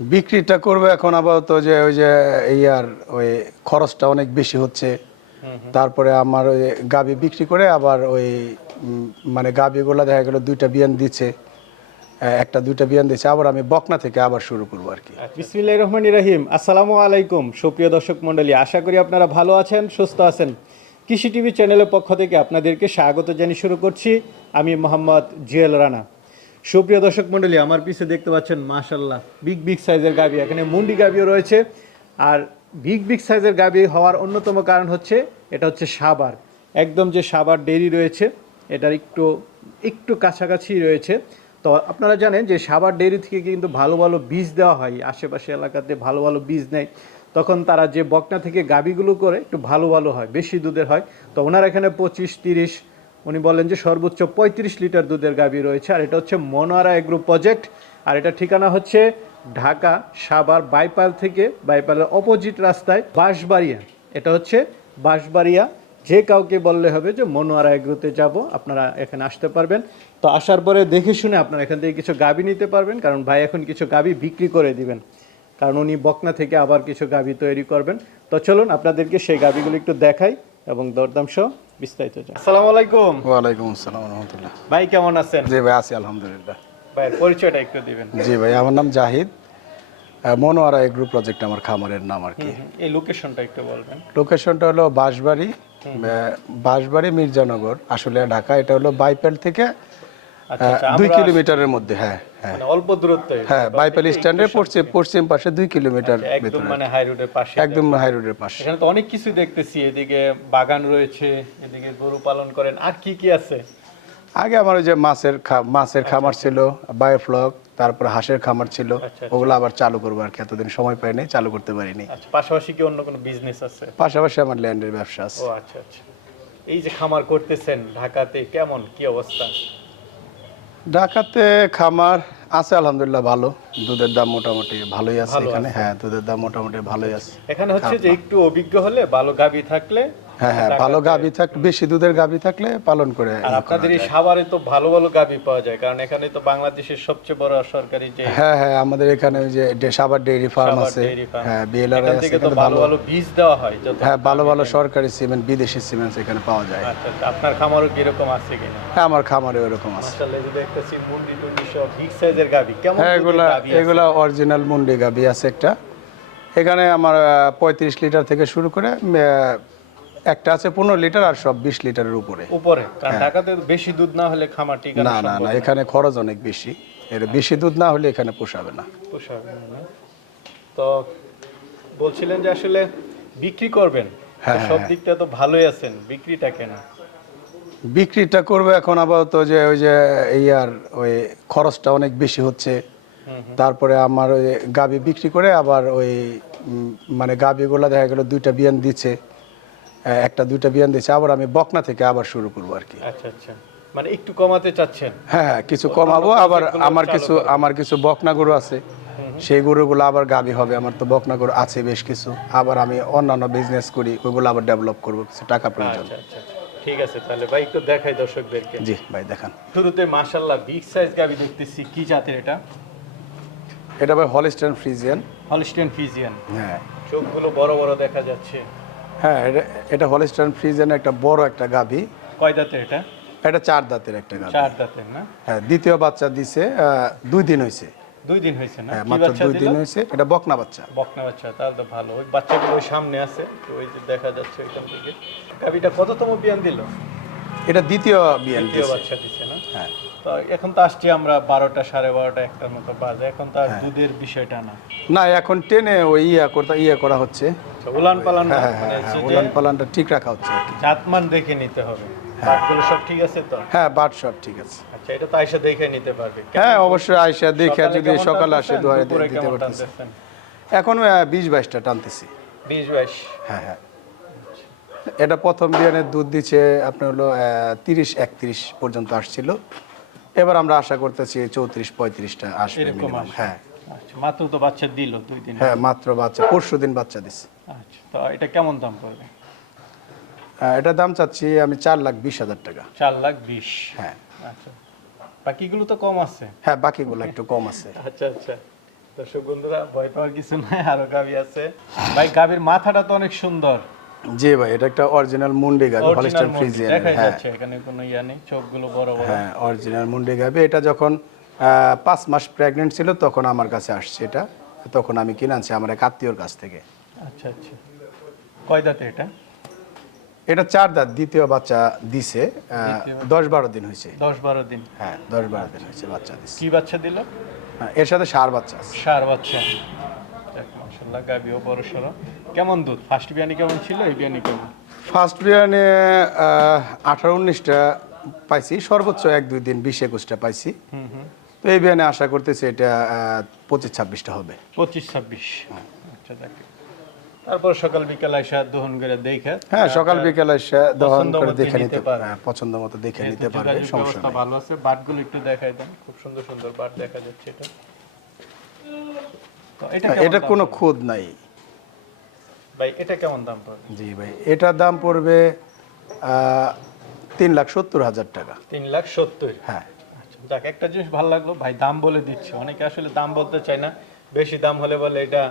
বিক্রিটা করবে এখন আপাতত যে ওই যে ইয়ার ওই খরচটা অনেক বেশি হচ্ছে। তারপরে আমার ওই গাবি বিক্রি করে আবার ওই মানে গাবিগুলো দেখা গেল দুইটা বিয়ান দিচ্ছে একটা দুইটা বিয়ান দিচ্ছে আবার আমি বকনা থেকে আবার শুরু করব আর কি। বিসমিল্লাহ রহমান রাহিম। আসসালামু আলাইকুম সুপ্রিয় দর্শক মণ্ডলী আশা করি আপনারা ভালো আছেন সুস্থ আছেন। কৃষি টিভি চ্যানেলের পক্ষ থেকে আপনাদেরকে স্বাগত জানিয়ে শুরু করছি। আমি মোহাম্মদ জুয়েল রানা। সুপ্রিয় দর্শক মণ্ডলী, আমার পিছে দেখতে পাচ্ছেন মাশাল্লাহ বিগ বিগ সাইজের গাবি। এখানে মুন্ডি গাবিও রয়েছে। আর বিগ বিগ সাইজের গাবি হওয়ার অন্যতম কারণ হচ্ছে, এটা হচ্ছে সাবার। একদম যে সাবার ডেরি রয়েছে, এটার একটু একটু কাছাকাছি রয়েছে। তো আপনারা জানেন যে সাবার ডেরি থেকে কিন্তু ভালো ভালো বীজ দেওয়া হয়। আশেপাশে এলাকাতে ভালো ভালো বীজ নেয়। তখন তারা যে বকনা থেকে গাবিগুলো করে, একটু ভালো ভালো হয়, বেশি দুধের হয়। তো ওনার এখানে পঁচিশ, তিরিশ উনি বলেন যে সর্বোচ্চ পঁয়ত্রিশ লিটার দুধের গাবি রয়েছে, আর এটা হচ্ছে মনোয়ারা এগ্রো প্রজেক্ট, আর এটা ঠিকানা হচ্ছে ঢাকা সাবার বাইপাল থেকে বাইপালের অপোজিট রাস্তায় বাঁশবাড়িয়া। এটা হচ্ছে বাঁশবাড়িয়া, যে কাউকে বললে হবে যে মনোয়ারা এগ্রোতে যাব, আপনারা এখানে আসতে পারবেন। তো আসার পরে দেখে শুনে আপনারা এখান থেকে কিছু গাবি নিতে পারবেন, কারণ ভাই এখন কিছু গাবি বিক্রি করে দিবেন। কারণ উনি বকনা থেকে আবার কিছু গাবি তৈরি করবেন। তো চলুন আপনাদেরকে সেই গাবিগুলো একটু দেখাই এবং দরদাম সহ বিস্তারিত আসসালামু আলাইকুম। ওয়ালাইকুম আসসালাম রহমতুল্লাহ। ভাই কেমন আছেন? জি ভাই আছি আলহামদুলিল্লাহ। ভাইয়ের পরিচয়টা একটু দিবেন। জি ভাই আমার নাম জাহিদ। মনোয়ারা এগ্রো প্রজেক্ট আমার খামারের নাম আর কি। এই লোকেশনটা একটু বলবেন। লোকেশনটা হলো বাঁশবাড়ি বাঁশবাড়ি মির্জানগর আসলে ঢাকা। এটা হলো বাইপেল থেকে আচ্ছা আচ্ছা দুই কিলোমিটারের মধ্যে হ্যাঁ। মানে অল্প দূরত্ব হ্যাঁ বাইপেল স্ট্যান্ডের পশ্চিম পশ্চিম পাশে দুই কিলোমিটার একদম মানে হাই রোডের পাশে একদম হাই রোডের পাশে। এখানে তো অনেক কিছু দেখতেছি এদিকে বাগান রয়েছে এদিকে গরু পালন করেন। আর কি কি আছে? আগে আমার ওই যে মাছের মাছের খামার ছিল বায়োফ্লক তারপর হাঁসের খামার ছিল। আচ্ছা, ওগুলো আবার চালু করব আর কি এতদিন সময় পাইনি চালু করতে পারিনি। আচ্ছা পাশাপাশি কি অন্য কোনো বিজনেস আছে? পাশাপাশি আমার ল্যান্ডের ব্যবসা আছে। ও আচ্ছা আচ্ছা। এই যে খামার করতেছেন ঢাকাতে কেমন? কি অবস্থা? ঢাকাতে খামার আছে আলহামদুলিল্লাহ ভালো। দুধের দাম মোটামুটি ভালোই আছে এখানে। হ্যাঁ দুধের দাম মোটামুটি ভালোই আছে। এখানে হচ্ছে যে একটু অভিজ্ঞ হলে ভালো গাবি থাকলে হ্যাঁ হ্যাঁ ভালো গাভি থাক বেশি দুধের গাভি থাকলে পালন করে আর আপনাদের এই সাভারে তো ভালো ভালো গাবি পাওয়া যায় কারণ এখানে তো বাংলাদেশের সবচেয়ে বড় সরকারি যে হ্যাঁ হ্যাঁ আমাদের এখানে ওই যে সাবার ডেইরি ফার্ম আছে। হ্যাঁ বিএলআর আছে থেকে তো ভালো ভালো বীজ দেওয়া হয় হ্যাঁ ভালো ভালো সরকারি সিমেন্ট বিদেশি সিমেন্ট এখানে পাওয়া যায়। আচ্ছা আচ্ছা, আপনার খামারও কীরকম আছে কিনা? হ্যাঁ আমার খামারে ওরকম আছে। মাশাআল্লাহ যে দেখতেছি মুন্ডি টুন্ডি সব বিগ সাইজের গাবি। কেমন হ্যাঁ এগুলা? এগুলা অরিজিনাল মুন্ডি গাভি আছে একটা। এখানে আমার পঁয়ত্রিশ লিটার থেকে শুরু করে একটা আছে পনেরো লিটার আর সব বিশ লিটারের উপরে। উপরে। কারণ ঢাকাতে বেশি দুধ না হলে খামার হ্যাঁ। না না না এখানে খরচ অনেক বেশি। এর বেশি দুধ না হলে এখানে পোষাবে না। পোষাবে না। তো বলছিলেন যে আসলে বিক্রি করবেন। হ্যাঁ, সব দিকটা তো ভালোই আছেন। বিক্রিটা কেন? বিক্রিটা করবে এখন আপাতত যে ওই যে ইয়ার ওই খরচটা অনেক বেশি হচ্ছে। তারপরে আমার ওই গাবি বিক্রি করে আবার ওই মানে গাবিগুলো দেখা গেল দুইটা বিয়ান দিচ্ছে। একটা দুইটা বিয়ান দিচ্ছে আবার আমি বকনা থেকে আবার শুরু করব আর কি। আচ্ছা আচ্ছা। মানে একটু কমাতে চাচ্ছেন? হ্যাঁ হ্যাঁ কিছু কমাবো আবার আমার কিছু আমার কিছু বকনা গরু আছে। সেই গরুগুলো আবার গাবি হবে আমার তো বকনা গরু আছে বেশ কিছু। আবার আমি অন্যান্য বিজনেস করি ওইগুলো আবার ডেভেলপ করব কিছু টাকা প্রয়োজন। আচ্ছা ঠিক আছে তাহলে ভাই একটু দেখাই দর্শকদেরকে। জি ভাই দেখান। শুরুতে মাশাল্লাহ বিগ সাইজ গাবি দেখতেছি কি জাতের এটা? এটা ভাই হলিস্টান ফ্রিজিয়ান হলস্টেন ফিজিয়ান হ্যাঁ। চোখগুলো বড় বড় দেখা যাচ্ছে। হ্যাঁ এটা- এটা হলিস্টান একটা বড় একটা গাভি। কয় দাঁতের এটা? এটা চার দাঁতের একটা গাভি। চার দাঁতের না? হ্যাঁ দ্বিতীয় বাচ্চা দিছে দুই দিন হয়েছে দুই দিন হয়েছে না? হ্যাঁ মাত্র বাচ্চা দুই দিন হয়েছে এটা বকনা বাচ্চা। বকনা বাচ্চা তাহলে তো ভালো। ওই বাচ্চাগুলো ওই সামনে আছে তো ওই যে দেখা যাচ্ছে ওইখান থেকে। গাবিটা কততম বিয়ান দিল? এটা দ্বিতীয় বিয়ান দিছে। বাচ্চা দিছে না? হ্যাঁ। তো এখন তো আসছি আমরা বারোটা সাড়ে বারোটা একটার মতো বাজে। এখন তো আর হ্যাঁ। দুধের বিষয়টা না। না এখন টেনে ওই ইয়া করতে ইয়ে করা হচ্ছে। উলান পালান হ্যাঁ হ্যাঁ হ্যাঁ উলান পালানটা ঠিক রাখা হচ্ছে জাতমান দেখে নিতে হবে। বাটগুলো সব ঠিক আছে তো? হ্যাঁ বাট সব ঠিক আছে। আচ্ছা এটা তো দেখে নিতে পারবে। হ্যাঁ অবশ্যই দেখে যদি সকালে আসে টানতেছেন? দুয়ারে দিতে পারতেছে। এখন বিশ বাইশটা টানতেছি। বিশ বাইশ। হ্যাঁ হ্যাঁ। এটা প্রথম বিয়ানের দুধ দিচ্ছে আপনার হলো তিরিশ একত্রিশ পর্যন্ত আসছিল। এবার আমরা আশা করতেছি চৌত্রিশ পঁয়ত্রিশটা আসবে মিনিমাম হ্যাঁ। আচ্ছা মাত্র তো বাচ্চা দিল দুই দিন হ্যাঁ মাত্র বাচ্চা পরশু দিন বাচ্চা দিচ্ছে আচ্ছা তো এটা কেমন দাম পড়বে? এটা দাম চাচ্ছি আমি চার লাখ বিশ হাজার টাকা। চার লাখ বিশ। হ্যাঁ। আচ্ছা বাকিগুলো তো কম আছে। হ্যাঁ বাকিগুলো একটু কম আছে। আচ্ছা আচ্ছা। দর্শক বন্ধুরা ভয় পাওয়ার কিছু নাই আরও গাবি আছে। ভাই গাবির মাথাটা তো অনেক সুন্দর। জি ভাই এটা একটা অরিজিনাল মুন্ডি গাবি হলিস্টার ফ্রিজিয়ান হ্যাঁ। এখানে কোনো ইয়া নেই চোখগুলো বড় বড়। হ্যাঁ অরিজিনাল মুন্ডি গাবি এটা যখন পাঁচ মাস প্রেগনেন্ট ছিল তখন আমার কাছে আসছে এটা তখন আমি কিনে আনছি আমার এক আত্মীয়র কাছ থেকে। আচ্ছা আচ্ছা। কয় দাঁতে এটা? এটা চার দাঁত দ্বিতীয় বাচ্চা দিছে দশ বারো দিন হয়েছে। দশ বারো দিন। হ্যাঁ দশ বারো দিন হয়েছে বাচ্চা দিছে। কি বাচ্চা দিল? হ্যাঁ, এর সাথে সার বাচ্চা সার বাচ্চা। যাক, মাশাআল্লাহ গাবিও বড় সড়ো। কেমন দুধ? ফার্স্ট বিয়ানি কেমন ছিল? এই বিয়ানি কেমন? ফার্স্ট বিরিয়ানি আঠারো উনিশটা পাইছি সর্বোচ্চ এক দুই দিন বিশ একুশটা পাইছি। হুম হুম। তো এই বিয়ানে আশা করতেছি এটা পঁচিশ ছাব্বিশটা হবে। পঁচিশ ছাব্বিশ। আচ্ছা যাক। তারপর সকাল বিকাল আইসা দহন করে দেখে। হ্যাঁ সকাল বিকাল এসে দহন করে দেখে নিতে নিতে পারে। হ্যাঁ, পছন্দ মতো দেখে নিতে পারবে সমস্যা ভালো আছে বাটগুলো একটু দেখাই দেন। খুব সুন্দর সুন্দর বাট দেখা যাচ্ছে এটা। তো এটা হ্যাঁ, এটা কোনো খুদ নাই। ভাই এটা কেমন দাম পড়বে? জি ভাই এটার দাম পড়বে আহ, তিন লাখ সত্তর হাজার টাকা। তিন লাখ সত্তর? হ্যাঁ। আচ্ছা, যাক একটা জিনিস ভালো লাগল। ভাই দাম বলে দিচ্ছে। অনেকে আসলে দাম বলতে চায় না। বেশি দাম হলে বলে এটা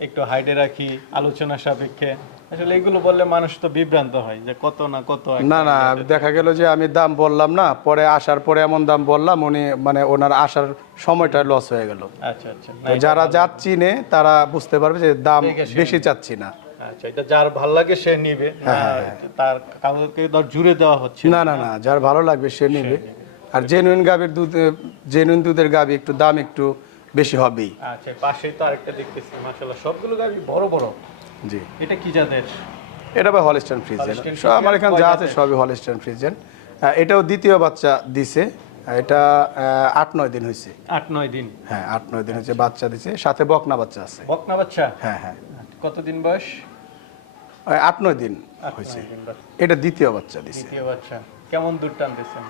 একটু হাইডে রাখি আলোচনা সাপেক্ষে। আসলে এগুলো বললে মানুষ তো বিভ্রান্ত হয় যে কত না কত না না দেখা গেল যে আমি দাম বললাম না পরে আসার পরে এমন দাম বললাম উনি মানে ওনার আসার সময়টা লস হয়ে গেল। আচ্ছা আচ্ছা যারা যাচ্ছি নে তারা বুঝতে পারবে যে দাম বেশি চাচ্ছি না। আচ্ছা এটা যার ভালো লাগে সে নিবে না, তার কাউকে ধর জুড়ে দেওয়া হচ্ছে না না না। যার ভালো লাগবে সে নিবে। আর জেনুইন গাভীর দুধ জেনুইন দুধের গাভী একটু দাম একটু বেশি হবেই। আচ্ছা পাশেই তো আরেকটা দেখতেছি মাশাআল্লাহ সবগুলো গাড়ি বড় বড়। জি। এটা কি জাতের? এটা বা হলিস্টান ফ্রিজেন। সব আমার এখানে যা আছে সবই হলিস্টান ফ্রিজেন। এটাও দ্বিতীয় বাচ্চা দিছে। এটা আট নয় দিন হয়েছে আট নয় দিন। হ্যাঁ আট নয় দিন হচ্ছে বাচ্চা দিছে। সাথে বকনা বাচ্চা আছে। বকনা বাচ্চা? হ্যাঁ হ্যাঁ। কতদিন বয়স? আট নয় দিন হয়েছে। এটা দ্বিতীয় বাচ্চা দিছে। দ্বিতীয় বাচ্চা। কেমন দুধ টানতেছেন?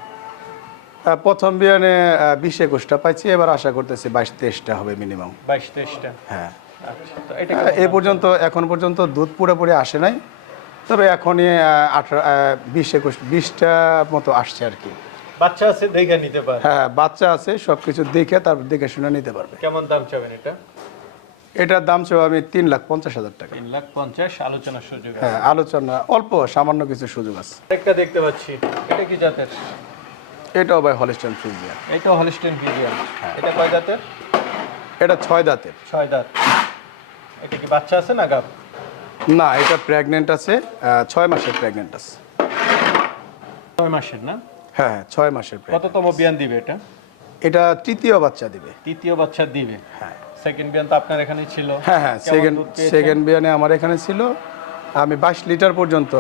প্রথম বিয়ানে বিশ একুশটা পাইছি এবার আশা করতেছি বাইশ তেইশটা হবে মিনিমাম। বাইশ তেইশটা। হ্যাঁ। আচ্ছা এটা এ পর্যন্ত এখন পর্যন্ত দুধ পুরোপুরি আসে নাই। তবে এখনই আঠারো বিশ একুশ বিশটা মতো আসছে আর কি। বাচ্চা আছে দেখে নিতে পারে হ্যাঁ বাচ্চা আছে সব কিছু দেখে তারপর দেখে শুনে নিতে পারবে। কেমন দাম চাবেন এটা? এটার দাম চাও আমি তিন লাখ পঞ্চাশ হাজার টাকা। তিন লাখ পঞ্চাশ আলোচনার সুযোগ হ্যাঁ আলোচনা অল্প সামান্য কিছু সুযোগ আছে। একটা দেখতে পাচ্ছি। এটা কি জাতের? এটাও ভাই হলিস্টান ফ্রিজিয়ান এটাও হলিস্টেন ফিজিয়ান হ্যাঁ। এটা কয় জাতের? এটা ছয় দাঁতের। ছয় দাঁত। এটা কি বাচ্চা আছে না গাব? না এটা প্রেগনেন্ট আছে ছয় মাসের প্রেগনেন্ট আছে। ছয় মাসের না? হ্যাঁ হ্যাঁ ছয় মাসের কততম বিয়ান দিবে এটা? এটা তৃতীয় বাচ্চা দিবে। তৃতীয় বাচ্চা দিবে। হ্যাঁ। সেকেন্ড বিয়ান তো আপনার এখানে ছিল। হ্যাঁ হ্যাঁ সেকেন্ড সেকেন্ড বিয়ানে আমার এখানে ছিল। আমি বাইশ লিটার পর্যন্ত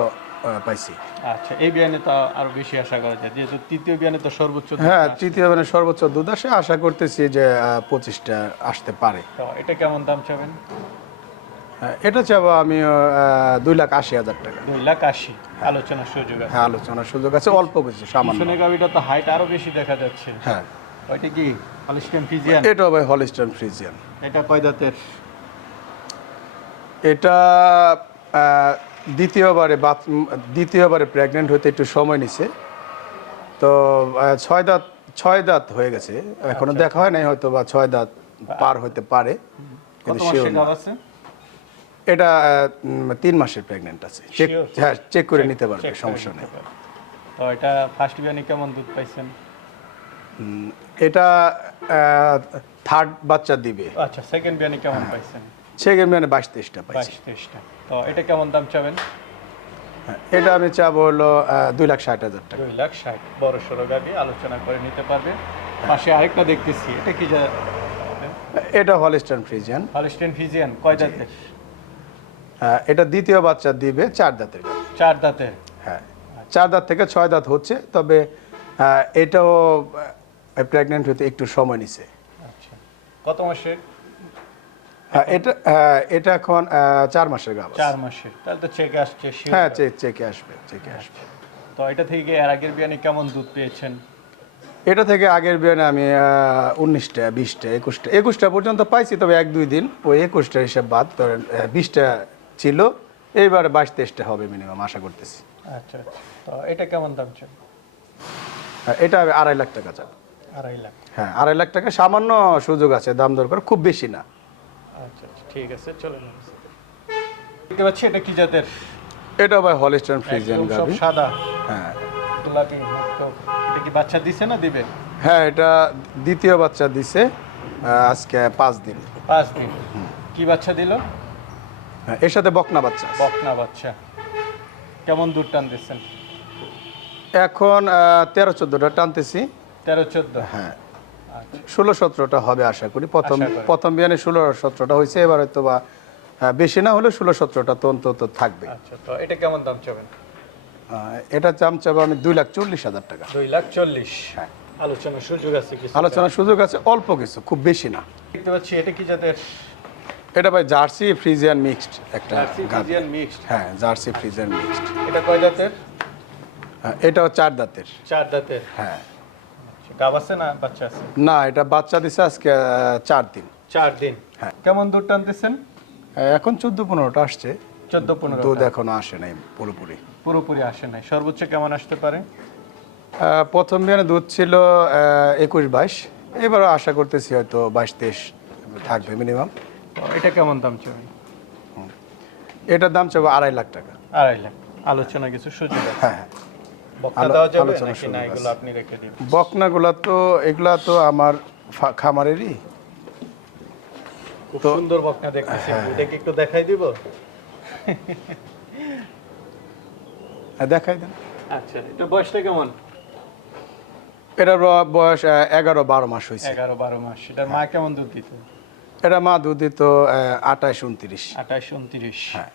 পাইছি। আচ্ছা এই বিয়ানে তো আরও বেশি আশা করা যায়। যেহেতু তৃতীয় বিয়ানে তো সর্বোচ্চ হ্যাঁ তৃতীয় মানে সর্বোচ্চ দুধ আসে। আশা করতেছি যে পঁচিশটা আসতে পারে। এটা কেমন দাম চাবেন? এটা চাবো আমি দুই লাখ আশি হাজার টাকা। দুই লাখ আশি আলোচনার সুযোগ আছে। হ্যাঁ আলোচনার সুযোগ আছে অল্প কিছু সামান্য। গাবিটা তো হাইট আরও বেশি দেখা যাচ্ছে। হ্যাঁ। ওইটা কি হলিস্টেন ফিজিয়ান এটাও ভাই হলিস্টান ফ্রিজিয়ান এটা কয় দাঁতের? এটা দ্বিতীয়বারে বাত দ্বিতীয়বারে প্রেগনেন্ট হতে একটু সময় নিছে। তো ছয় দাঁত ছয় দাঁত হয়ে গেছে। এখনও আচ্ছা। দেখা হয় নাই হয়তো বা ছয় দাঁত পার হতে পারে। কত কিন্তু মাসের sure না। গাব আছে এটা তিন মাসের প্রেগনেন্ট আছে। চেক হ্যাঁ চেক করে নিতে পারবে সমস্যা নেই। তো এটা ফার্স্ট বিয়ানে কেমন দুধ পাইছেন? এটা থার্ড বাচ্চা দিবে। আচ্ছা সেকেন্ড বিয়ানে কেমন। পাইছেন? সেকেন্ড মানে বাইশ তেইশটা পাইছি। তেইশটা। তো এটা কেমন দাম চাবেন? হ্যাঁ, এটা আমি চাবো হলো দুই লাখ ষাট হাজার টাকা। দুই লাখ ষাট। বড় সড়ো গাবি আলোচনা করে নিতে পারবে। পাশে আরেকটা দেখতেছি এটা কি যা এটা হলিস্টান ফ্রিজিয়ান। হলিস্টেন ফিজিয়ান কয় আহ, এটা দ্বিতীয় বাচ্চা দিবে চার দাঁতের চার দাঁতের? হ্যাঁ চার দাঁত থেকে ছয় দাঁত হচ্ছে তবে এটাও প্রেগনেন্ট হতে একটু সময় নিছে। আচ্ছা। কত মাসে হ্যাঁ, এটা এটা এখন চার মাসের গাব চার মাসের। তাহলে তো চেকে আসছে হ্যাঁ। চেক চেকে আসবে চেকে আসবে। তো এটা থেকে এর আগের বিয়ানে কেমন দুধ পেয়েছেন? এটা থেকে আগের বিয়ানে আমি উনিশটা বিশটা একুশটা একুশটা পর্যন্ত পাইছি তবে এক দুই দিন ওই একুশটা হিসাব বাদ ধরেন বিশটা ছিল এইবার বাইশ তেইশটা হবে মিনিমাম আশা করতেছি। আচ্ছা আচ্ছা। তো এটা কেমন দাম চান হ্যাঁ, এটা আড়াই লাখ টাকা চাপ আড়াই লাখ। হ্যাঁ আড়াই লাখ টাকা সামান্য সুযোগ আছে দাম দরকার খুব বেশি না। আচ্ছা আচ্ছা ঠিক আছে চলে দেখতে পাচ্ছি এটা কি জাতের? এটা ভাই হলিস্টান ফ্রিজিয়ান একদম সব সাদা। হ্যাঁ। গোলাপি এটা কি বাচ্চা দিছে না দিবে? হ্যাঁ এটা দ্বিতীয় বাচ্চা দিছে আজকে পাঁচ দিন। পাঁচ দিন। কি বাচ্চা দিল? হ্যাঁ, এর সাথে বকনা বাচ্চা বকনা বাচ্চা। কেমন দূর টান দিচ্ছেন এখন তেরো চোদ্দোটা টানতেছি। তেরো চোদ্দ? হ্যাঁ। আচ্ছা। ষোলো সতেরোটা হবে আশা করি। প্রথম প্রথম বিয়ানে ষোলো সতেরোটা হয়েছে এবার হয়তো বা বেশি না হলে ষোলো সতেরোটা তো অন্তত থাকবে। আচ্ছা তো এটা কেমন দাম চাবেন? এটা চাম চাবো আমি দুই লাখ চল্লিশ হাজার টাকা। দুই লাখ চল্লিশ? হ্যাঁ। আলোচনার সুযোগ আছে আলোচনার সুযোগ আছে অল্প কিছু খুব বেশি না। দেখতে পাচ্ছি এটা কি জাতের? এটা ভাই জার্সি ফ্রিজিয়ান মিক্সড একটা জার্সি ফ্রিজিয়ান মিক্সড? হ্যাঁ জার্সি ফ্রিজিয়ান মিক্সড। এটা কয় জাতের? এটাও চার দাঁতের। চার দাঁতের? হ্যাঁ। গাব আছে না বাচ্চা আছে? না এটা বাচ্চা দিছে আজকে চার দিন। চার দিন। হ্যাঁ। কেমন দূর টানতেছেন? এখন চোদ্দ পনেরোটা আসছে। চোদ্দ পনেরো দুধ এখনও আসে নাই পুরোপুরি। পুরোপুরি আসে নাই। সর্বোচ্চ কেমন আসতে পারে? প্রথম বিয়ানে দুধ ছিল একুশ বাইশ। এবার আশা করতেছি হয়তো বাইশ তেইশ থাকবে মিনিমাম। এটা কেমন দাম চাবেন এটার দাম চাবো আড়াই লাখ টাকা। আড়াই লাখ। আলোচনা কিছু সুযোগ হ্যাঁ হ্যাঁ। বকনাগুলা তো এগুলা তো আমার খামারেরই। খুব সুন্দর বকনা দেখতেছি। হ্যাঁ। এটা একটু দেখাই দিব? হ্যাঁ, দেখাই দেন। আচ্ছা এটা বয়সটা কেমন? এটার বয়স এগারো বারো মাস হয়েছে। এগারো বারো মাস। এটার মা কেমন দুধ দিত এটা মা দুধ দিত আঠাশ উনত্রিশ। আঠাশ উনত্রিশ। হ্যাঁ।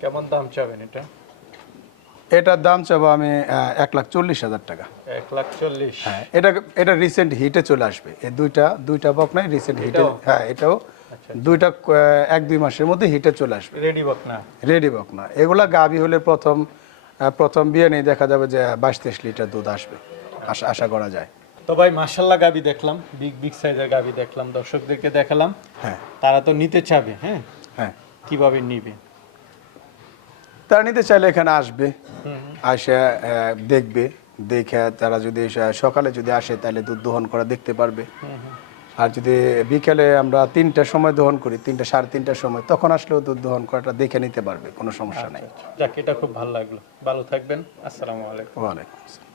কেমন দাম চাবেন এটা? এটার দাম চাবো আমি এক লাখ চল্লিশ হাজার টাকা। এক লাখ চল্লিশ। হ্যাঁ এটা এটা রিসেন্ট হিটে চলে আসবে। এই দুইটা দুইটা বকনাই রিসেন্ট হিটে হ্যাঁ এটাও। আচ্ছা। দুইটা এক দুই মাসের মধ্যে হিটে চলে আসবে। রেডি বকনা রেডি বকনা এগুলা গাভী হলে প্রথম প্রথম বিয়ে নেই দেখা যাবে যে বাইশ তেইশ লিটার দুধ আসবে। আশা আশা করা যায়। তো ভাই মার্শাল্লাহ গাবি দেখলাম বিগ বিগ সাইজের গাবি দেখলাম দর্শকদেরকে দেখালাম। হ্যাঁ। তারা তো নিতে চাবে হ্যাঁ? হ্যাঁ। কীভাবে নিবে? তারা নিতে চাইলে এখানে আসবে আসে দেখবে দেখে তারা যদি সকালে যদি আসে তাহলে দুধ দোহন করা দেখতে পারবে। আর যদি বিকেলে আমরা তিনটার সময় দোহন করি তিনটা সাড়ে তিনটার সময় তখন আসলেও দুধ দোহন করাটা দেখে নিতে পারবে কোনো সমস্যা নেই। যাক এটা খুব ভালো লাগল। ভালো থাকবেন। আসসালামু আলাইকুম। ওয়ালাইকুম আসসালাম।